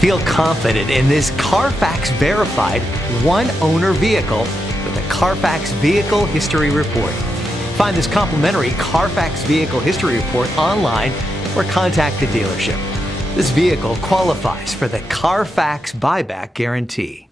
Feel confident in this Carfax verified one-owner vehicle with a Carfax Vehicle History Report. Find this complimentary Carfax Vehicle History Report online or contact the dealership. This vehicle qualifies for the Carfax Buyback Guarantee.